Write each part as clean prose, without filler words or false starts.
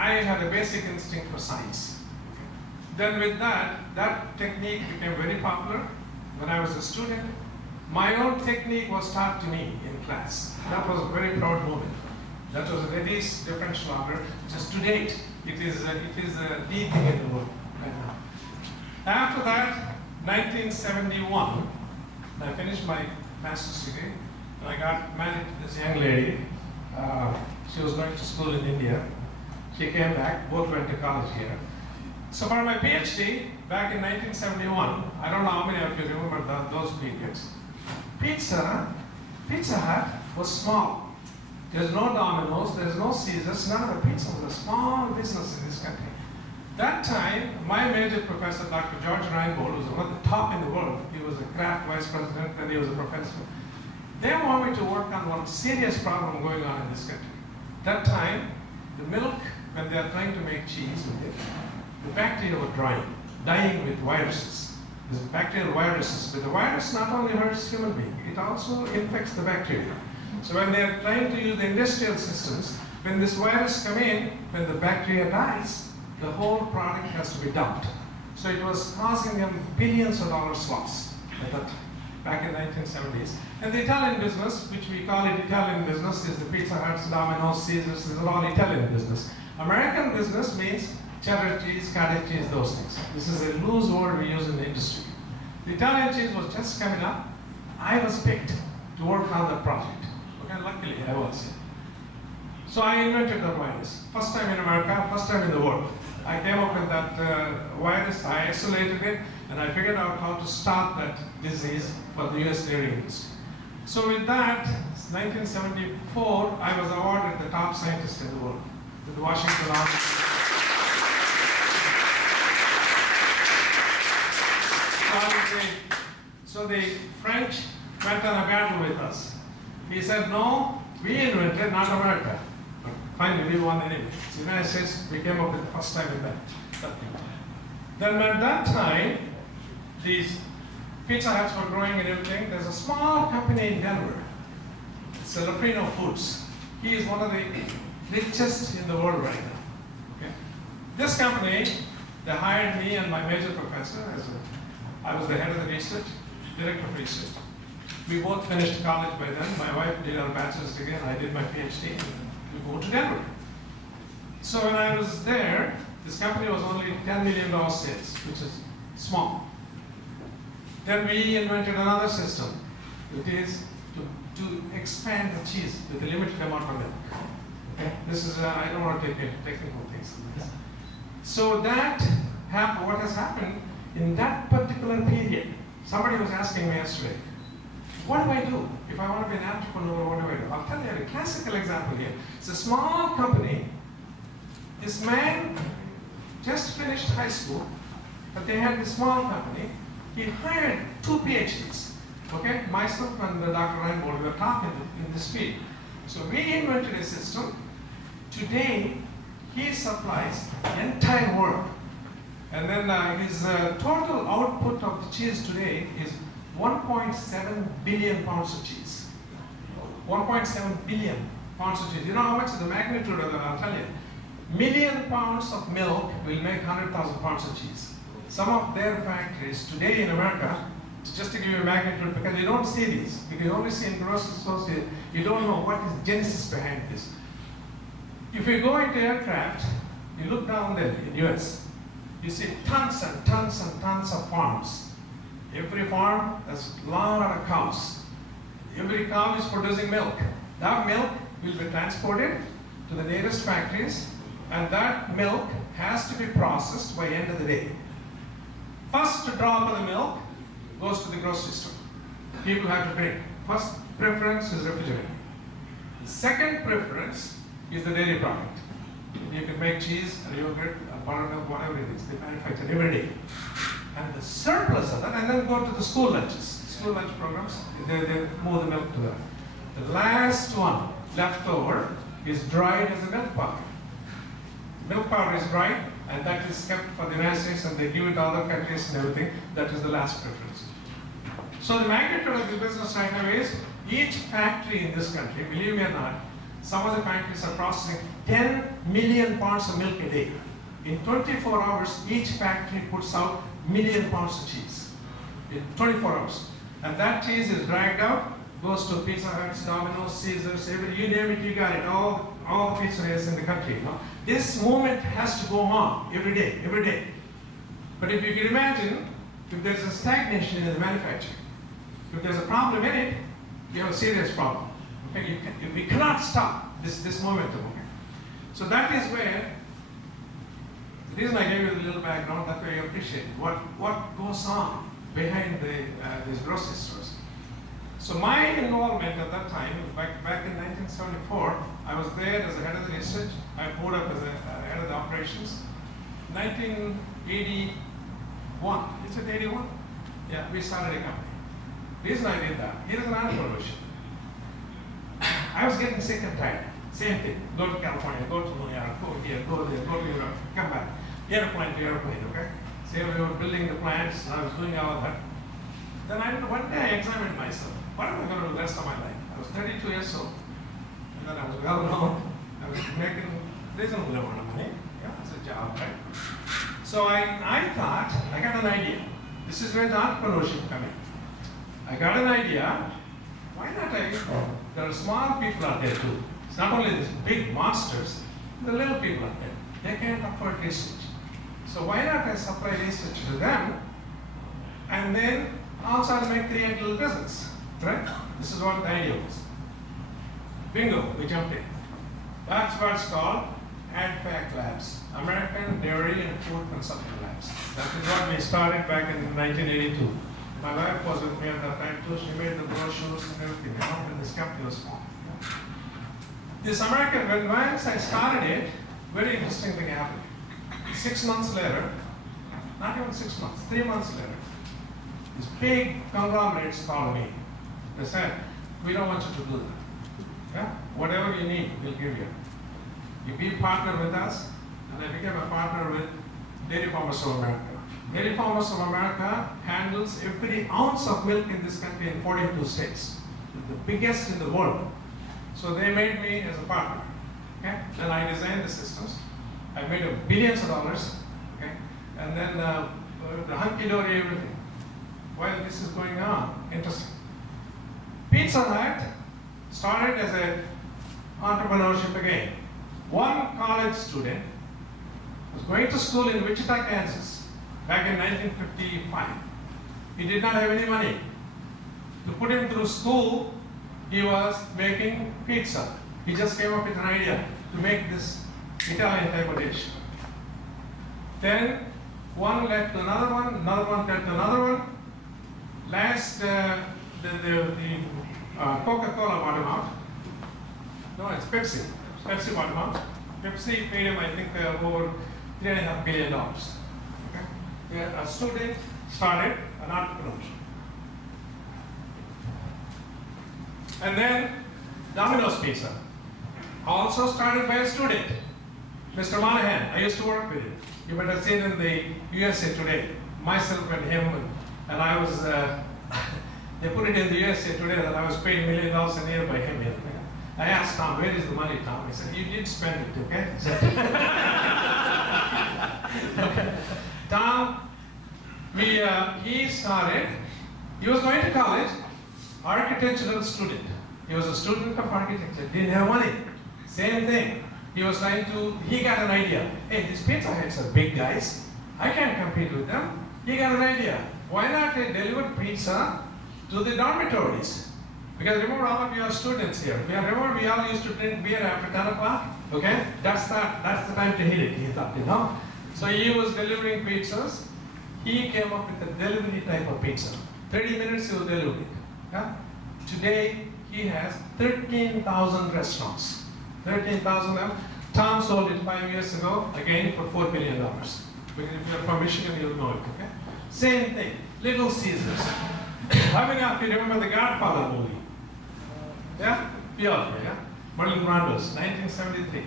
I had a basic instinct for science. Then with that technique became very popular. When I was a student, my own technique was taught to me in class. That was a very proud moment. That was Reddy's differential order. Just to date, it is the thing in the world right now. After that, 1971, I finished my master's degree, and I got married to this young lady. She was going to school in India. She came back, both went to college here. So for my PhD, back in 1971, I don't know how many of you remember those periods, Pizza Hut was small. There's no Domino's, there's no Caesars, none of the pizza was a small business in this country. That time, my major professor, Dr. George Reinbold, was one of the top in the world. He was a Kraft vice president, and he was a professor. They wanted me to work on one serious problem going on in this country. That time, the milk, when they are trying to make cheese with it, the bacteria were dying with viruses. There's bacterial viruses, but the virus not only hurts human beings, it also infects the bacteria. So when they are trying to use the industrial systems, when this virus comes in, when the bacteria dies, the whole product has to be dumped. So it was causing them billions of dollars loss at that time, back in the 1970s. And the Italian business, which we call it Italian business, is the Pizza Huts, Domino's, Caesars, these are all Italian business. American business means cheddar cheese, cottage cheese, those things. This is a loose word we use in the industry. The Italian cheese was just coming up. I was picked to work on that project. Okay, luckily I was. So I invented the virus. First time in America, first time in the world. I came up with that virus, I isolated it, and I figured out how to stop that disease for the US dairy industry. So with that, 1974, I was awarded the top scientist in the world with the Washington Office. So the French went on a battle with us. He said, no, we invented, not America. But finally, we won anyway. So the United States, we came up with the first time in that thing. Then at that time, these Pizza Huts were growing and everything. There's a small company in Denver. It's Entreprenuer Foods. He is one of the richest in the world right now. Okay? This company, they hired me and my major professor I was the head of the research, director of research. We both finished college by then. My wife did her bachelor's degree and I did my PhD. And we moved to Denver. So when I was there, this company was only $10 million sales, which is small. Then we invented another system. It is to expand the cheese with a limited amount of milk. Okay? This is, I don't want to take into technical things. So that happened, what has happened in that particular period, somebody was asking me yesterday, what do I do? If I want to be an entrepreneur, what do I do? I'll tell you a classical example here. It's a small company. This man just finished high school, but they had this small company. He hired 2 PhDs. Okay? Myself and Dr. Reinbold, we were talking in this field. So we invented a system. Today, he supplies the entire world. And then his total output of the cheese today is 1.7 billion pounds of cheese. 1.7 billion pounds of cheese. You know how much is the magnitude of that? I'll tell you. Million pounds of milk will make 100,000 pounds of cheese. Some of their factories today in America, just to give you a magnitude, because you don't see these, because you only see in grocery stores, you don't know what is genesis behind this. If you go into aircraft, you look down there in US, you see tons and tons and tons of farms. Every farm has a lot of cows. Every cow is producing milk. That milk will be transported to the nearest factories, and that milk has to be processed by the end of the day. First drop of the milk goes to the grocery store. People have to drink. First preference is refrigerated. The second preference is the dairy product. You can make cheese, yogurt, buttermilk, whatever it is. They manufacture every day. And the surplus of that, and then go to the school lunches. School lunch programs, they move the milk to that. The last one left over is dried as a milk powder. Milk powder is dried, and that is kept for the United States, and they give it to other countries and everything. That is the last preference. So the magnitude of the business right now is each factory in this country, believe me or not, Some of the factories are processing 10 million pounds of milk a day. In 24 hours, each factory puts out million pounds of cheese. In 24 hours. And that cheese is dragged out, goes to Pizza Huts, Domino's, Caesars, you name it, you got it, all the pizza huts in the country. You know? This movement has to go on every day, every day. But if you can imagine, if there's a stagnation in the manufacturing, if there's a problem in it, you have a serious problem. Okay? We cannot stop this momentum. Okay? So that is where, the reason I gave you the little background, that way you appreciate it. What goes on behind these grocery stores. So my involvement at that time, back in 1974, I was there as the head of the research. I moved up as the head of the operations. 1981, is it 81? Yeah, we started a company. The reason I did that, here's an entrepreneurship. I was getting sick and tired. Same thing. Go to California, go to New York, go here, go there, go to Europe, come back. Airplane to airplane, okay? So we were building the plants, and I was doing all of that. Then one day I examined myself. What am I going to do the rest of my life? I was 32 years old. And then I was well known. I was making reasonable amount of money. Yeah, it's a job, right? So I thought, I got an idea. This is where the entrepreneurship comes in. I got an idea. Why not there are small people out there too. It's not only these big monsters, the little people out there. They can't afford research. So why not I supply research to them, and then also I'll make 3 little business, right? This is what the idea was. Bingo, we jumped in. That's what's called ADFAC Labs, American Dairy and Food Consumption Labs. That is what we started back in 1982. My wife was with me at that time too. She made the brochures and everything, you know, and this company was formed. This American, once I started it, very interesting thing happened. 6 months later, not even 6 months, 3 months later, these big conglomerates called me. They said, we don't want you to do that. Yeah? Whatever you need, we'll give you. You be partner with us, and I became a partner with Dairy Farmers of America. Dairy Farmers of America handles every ounce of milk in this country in 42 states. The biggest in the world. So they made me as a partner. Okay? Then I designed the systems. I made billions of dollars. Okay? And then the hunky-dory everything. While this is going on, interesting. Pizza Hut started as an entrepreneurship again. One college student was going to school in Wichita, Kansas, back in 1955. He did not have any money. To put him through school, he was making pizza. He just came up with an idea to make this Italian type of dish. Then one led to another one led to another one. Last, Coca-Cola bought him out. No, it's Pepsi. Pepsi bought him out. Pepsi paid him, I think, over $3.5 billion. Okay? Yeah, a student started an entrepreneurship. And then Domino's Pizza, also started by a student, Mr. Monahan. I used to work with him. You might have seen in the USA Today, myself and him, and I was, they put it in the USA Today that I was paid $1 million a year by him. I asked Tom, where is the money, Tom? He said, you did spend it, okay? Okay. Tom, he started, he was going to college, architectural student. He was a student of architecture, didn't have money. Same thing. He was trying to, he got an idea. Hey, these Pizza Huts are big guys. I can't compete with them. He got an idea. Why not deliver pizza to the dormitories? Because remember, all of you are students here. Remember, we all used to drink beer after 10 o'clock? Okay? That's the time to hit it, he thought, you know? So he was delivering pizzas. He came up with a delivery type of pizza. 30 minutes he will deliver it. Yeah? Today, he has 13,000 restaurants. 13,000 of them. Tom sold it 5 years ago, again for $4 billion. Because if you're from Michigan, you'll know it, okay? Same thing, Little Caesars. How many of you remember the Godfather movie? Yeah? Few of you, yeah? Marlon Brando's, 1973.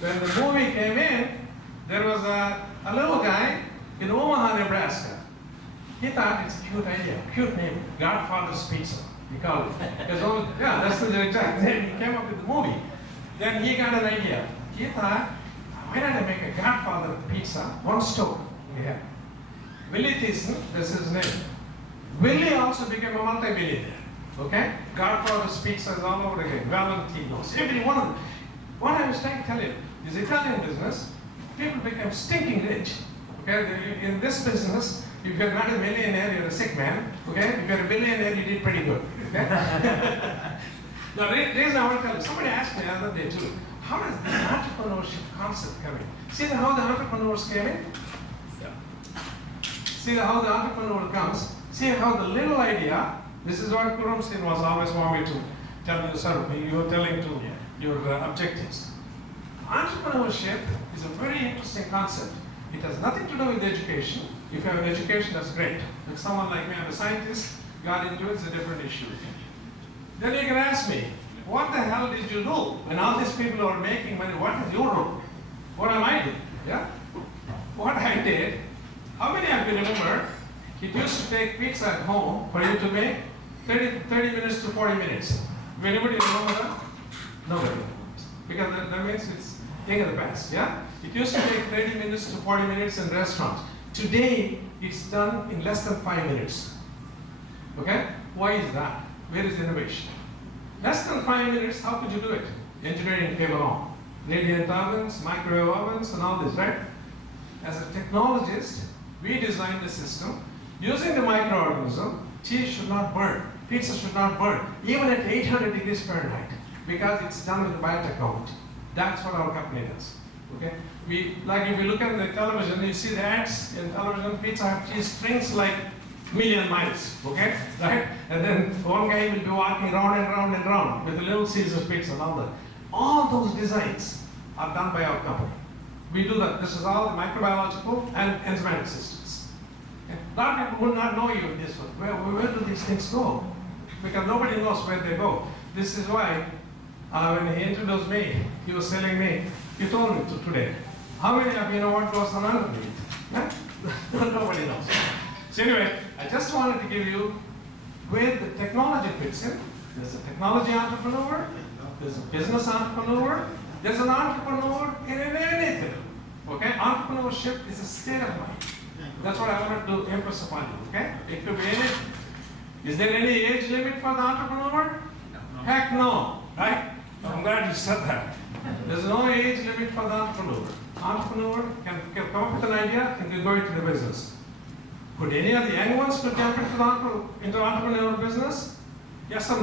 When the movie came in, there was a little guy in Omaha, Nebraska. He thought it's a cute idea, cute name, Godfather's Pizza. he called it. Yeah, that's the exact name. He came up with the movie. Then he got an idea. He thought, why don't I make a Godfather pizza, one stove? Yeah. Willie Thiessen, that's his name. Willie also became a multi-billionaire. Okay? Godfather's pizza is all over again. Valentino's. Every one of them. What I was trying to tell you, this Italian business, people become stinking rich. Okay? In this business, if you're not a millionaire, you're a sick man. Okay? If you're a billionaire, you did pretty good. Okay? Now, the reason I want to tell you, somebody asked me the other day too, how does the entrepreneurship concept come in? See how the entrepreneurs came in? See how the entrepreneur comes. See how the little idea, this is what Kurumskin was always wanting to tell you, sir, you were telling to your objectives. Entrepreneurship is a very interesting concept. It has nothing to do with education. If you have an education, that's great. If someone like me, I'm a scientist, got into it, it's a different issue. Then you can ask me, what the hell did you do? When all these people are making money, what is your role? What am I doing? Yeah? What I did, how many of you remember, it used to take pizza at home for you to make 30 minutes to 40 minutes. Anybody remember that? Nobody. Because that means it's thing of the past, yeah? It used to take 30 minutes to 40 minutes in restaurants. Today, it's done in less than 5 minutes. Okay? Why is that? Where is innovation? Less than 5 minutes, how could you do it? Engineering came along. Radiant ovens, microwave ovens, and all this, right? As a technologist, we designed the system. Using the microorganism, cheese should not burn. Pizza should not burn, even at 800 degrees Fahrenheit, because it's done with biotechnology. That's what our company does. Okay? Like if you look at the television, you see the ads in television, Pizza Hut cheese strings like million miles, okay? Right? And then one guy will be walking round and round and round with a little Caesar's pizza and all that. All those designs are done by our company. We do that. This is all microbiological and enzymatic systems. Okay? A lot of people would not know even this one. Where do these things go? Because nobody knows where they go. This is why when he introduced me, he was telling me, he told me today, how many of you know what goes on underneath? Yeah? Nobody knows. So anyway, I just wanted to give you where the technology fits in. There's a technology entrepreneur, there's a business entrepreneur, there's an entrepreneur in anything. Okay? Entrepreneurship is a state of mind. That's what I wanted to impress upon you. Okay? It could be anything. Is there any age limit for the entrepreneur? No. Heck no. Right? I'm glad you said that. There's no age limit for the entrepreneur. Entrepreneur can come up with an idea and can go into the business. Could any of the young ones jump into the entrepreneurial business? Yes or no?